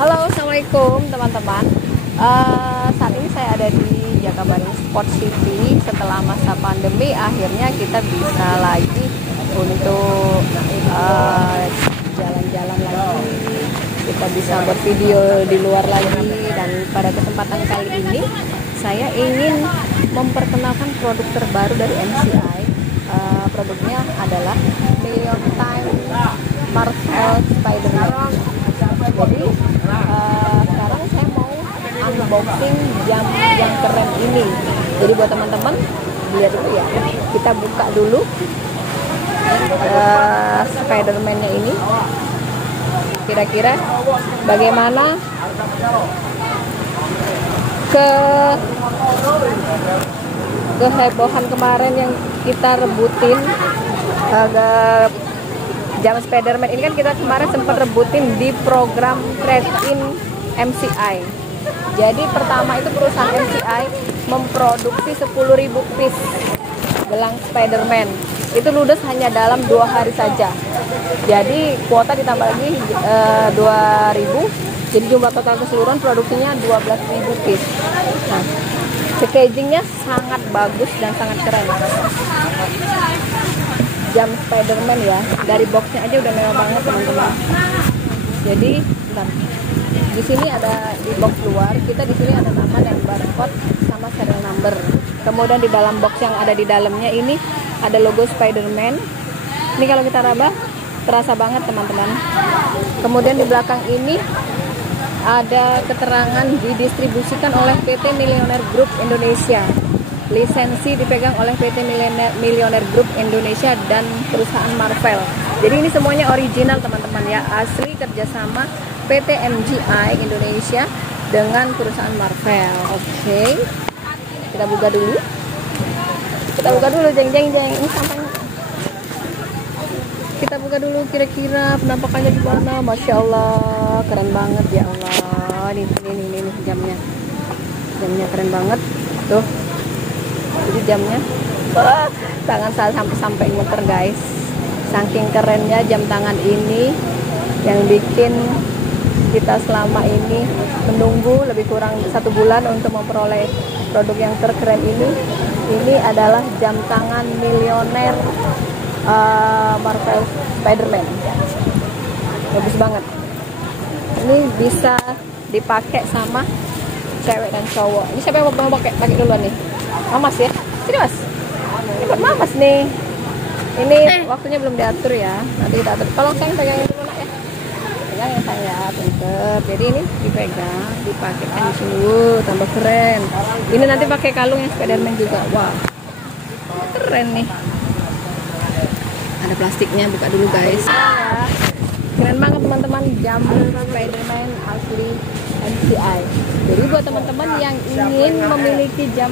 Halo, assalamualaikum teman-teman. Saat ini saya ada di Jakabaring Sport City. Setelah masa pandemi, akhirnya kita bisa lagi untuk jalan-jalan lagi. Kita bisa buat video di luar lagi. Dan pada kesempatan kali ini, saya ingin memperkenalkan produk terbaru dari MCI. Produknya adalah Million Time Marvel Spider-Man. Jadi sekarang saya mau unboxing jam yang keren ini. Jadi buat teman-teman lihat dulu ya. Kita buka dulu Spider-Man-nya ini. Kira-kira bagaimana kehebohan kemarin yang kita rebutin jam Spider-Man ini kan kita kemarin sempat rebutin di program trade-in MCI. Jadi pertama itu perusahaan MCI memproduksi 10.000 piece gelang Spider-Man. Itu ludes hanya dalam 2 hari saja. Jadi kuota ditambah lagi 2.000. Jadi jumlah total keseluruhan produksinya 12.000 piece. Nah, packagingnya sangat bagus dan sangat keren. Jam Spider-Man ya, dari boxnya aja udah mewah banget teman-teman. Jadi bentar, di sini ada di box luar kita di sini ada nama dan barcode sama serial number. Kemudian di dalam box yang ada di dalamnya ini ada logo Spider-Man. Ini kalau kita raba terasa banget teman-teman. Kemudian di belakang ini ada keterangan didistribusikan oleh PT Millionaire Group Indonesia. Lisensi dipegang oleh PT Millionaire Group Indonesia dan perusahaan Marvel. Jadi ini semuanya original teman-teman ya, asli kerjasama PT MGI Indonesia dengan perusahaan Marvel. Oke, kita buka dulu. Jeng. Ini sampahnya. Kita buka dulu kira-kira penampakannya gimana. Masya Allah, keren banget ya Allah. Ini jamnya keren banget tuh. Jadi jamnya tangan saya sampai muter guys, saking kerennya jam tangan ini yang bikin kita selama ini menunggu lebih kurang 1 bulan untuk memperoleh produk yang terkeren ini. Ini adalah jam tangan Millionaire Marvel Spider-Man. Bagus banget. Ini bisa dipakai sama cewek dan cowok. Ini siapa yang mau pakai duluan nih? Mamas ya? Sini mas. Ini buat mamas nih. Ini waktunya belum diatur ya. Nanti kita atur. Tolong sayang pegangin dulu nak ya. Pegang ya sayang ya, pinter. Jadi ini dipegang, dipakaikan di sini. Tambah keren. Ini nanti pakai kalung yang Spiderman juga. Wah, keren nih. Ada plastiknya. Buka dulu guys. Keren banget teman-teman, jam Spiderman asli MCI. Jadi buat teman-teman yang ingin memiliki jam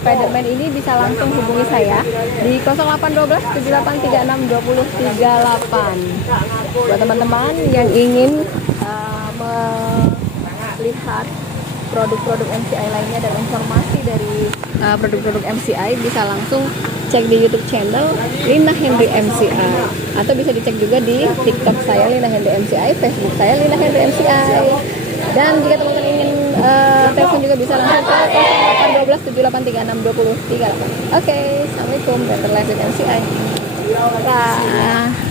Spiderman ini bisa langsung hubungi saya di 0812 7836 2038. Buat teman-teman yang ingin melihat produk-produk MCI lainnya dan informasi dari produk-produk MCI bisa langsung cek di YouTube channel Lina Henry MCI, atau bisa dicek juga di TikTok saya Lina Henry MCI, Facebook saya Lina Henry MCI. Dan jika teman-teman ingin telepon juga bisa langsung ke 0812 7836 2038. Oke, assalamualaikum. Better Life with MCI. Bye.